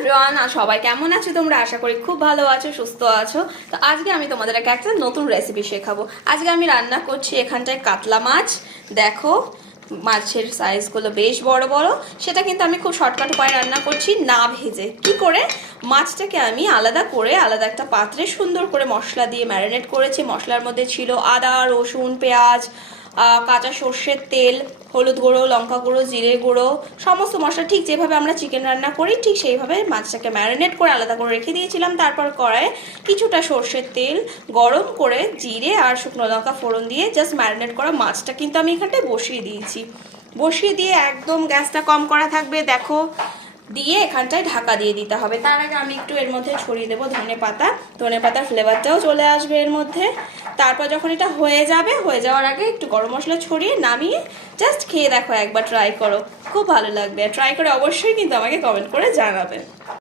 Everyone, সবাই কেমন আছো তোমরা? আশা করি খুব ভালো আছো, সুস্থ আছো। তো আজকে আমি তোমাদের একটা নতুন রেসিপি শেখাবো। আজকে আমি রান্না করছি এখানটায় কাতলা মাছ। দেখো মাছের সাইজগুলো বেশ বড় বড়। সেটা কিন্তু আমি খুব শর্টকাট উপায়ে রান্না করছি, না ভেজে। কি করে? মাছটাকে আমি আলাদা একটা পাত্রে সুন্দর করে মশলা দিয়ে ম্যারিনেট করেছি। মশলার মধ্যে ছিল আদা, রসুন, পেঁয়াজ, কাঁচা সর্ষের তেল, হলুদ গুঁড়ো, লঙ্কা গুঁড়ো, জিরে গুঁড়ো, সমস্ত মশলা ঠিক যেভাবে আমরা চিকেন রান্না করি ঠিক সেইভাবে মাছটাকে ম্যারিনেট করে আলাদা করে রেখে দিয়েছিলাম। তারপর কড়াইয়ে কিছুটা সর্ষের তেল গরম করে জিরে আর শুকনো লঙ্কা ফোড়ন দিয়ে জাস্ট ম্যারিনেট করা মাছটা কিন্তু আমি এখানটায় বসিয়ে দিয়েছি। বসিয়ে দিয়ে একদম গ্যাসটা কম করা থাকবে। দেখো, দিয়ে এখানটায় ঢাকা দিয়ে দিতে হবে। তার আগে আমি একটু এর মধ্যে ছড়িয়ে দেবো ধনে পাতার ফ্লেভারটাও চলে আসবে এর মধ্যে। তারপর যখন এটা হয়ে যাবে, হয়ে যাওয়ার আগে একটু গরম মশলা ছড়িয়ে নামিয়ে জাস্ট খেয়ে দেখো, একবার ট্রাই করো, খুব ভালো লাগবে। ট্রাই করে অবশ্যই কিন্তু আমাকে কমেন্ট করে জানাবে।